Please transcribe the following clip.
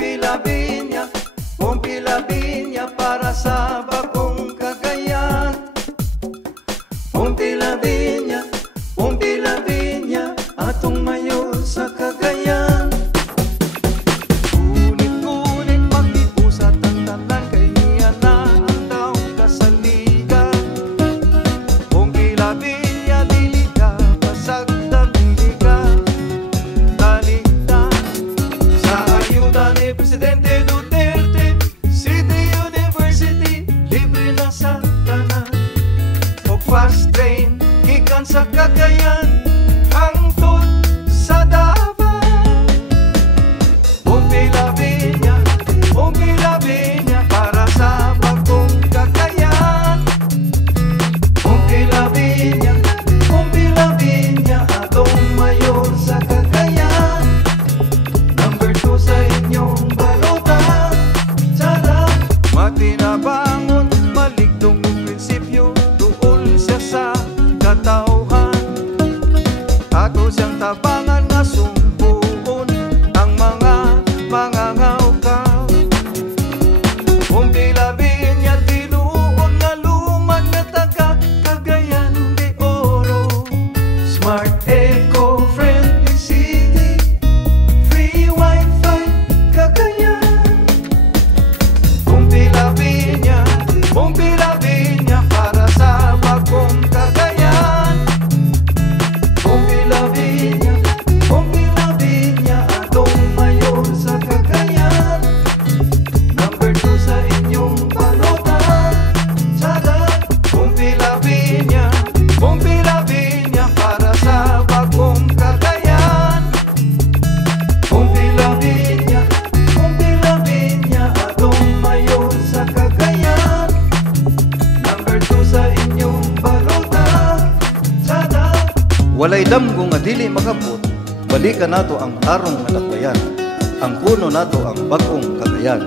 Pompi Lavinia para sa bagong Cagayan. Pompi Lavinia, atong mayor sa Cagayan. Ngunit mag-iusat ang tanan, kay niya na ang taong kasaligan. Pompi Lavinia, dili ka pasagdan, dili ka talikdan. Sa ayuda ni Presidente Duterte, City University, libre na sa tanan. O fast train, gikan sa Cagayan, hangtod sa Davao. Pompi Lavinia, para sa bagong Cagayan. Pompi Lavinia, atong mayor sa Cagayan. Number 2 sa inyong balota. Tada! Matinabangon, maligdong prinsipyo, doon siya sa katauhan. Ato siyang tabangan nga sumpuon ang mga mangangawkaw. Pompi Lavinia, tinuod nga lumad nga taga Cagayan de Oro. Smart, eco-friendly city, free wifi Cagayan. Pompi Lavinia, para sa bagong Cagayan. Pompi Lavinia, atong mayor sa Cagayan. Number 2 sa inyong balota. Tada! Pompi Lavinia, para sa bagong Cagayan. Pompi Lavinia, atong mayor sa Cagayan. Number 2 sa inyong balota. Tada! Walay damgo nga dili makabot, balikan nato ang tarong nga dakbayan. Ang kuno nato ang bagong Cagayan.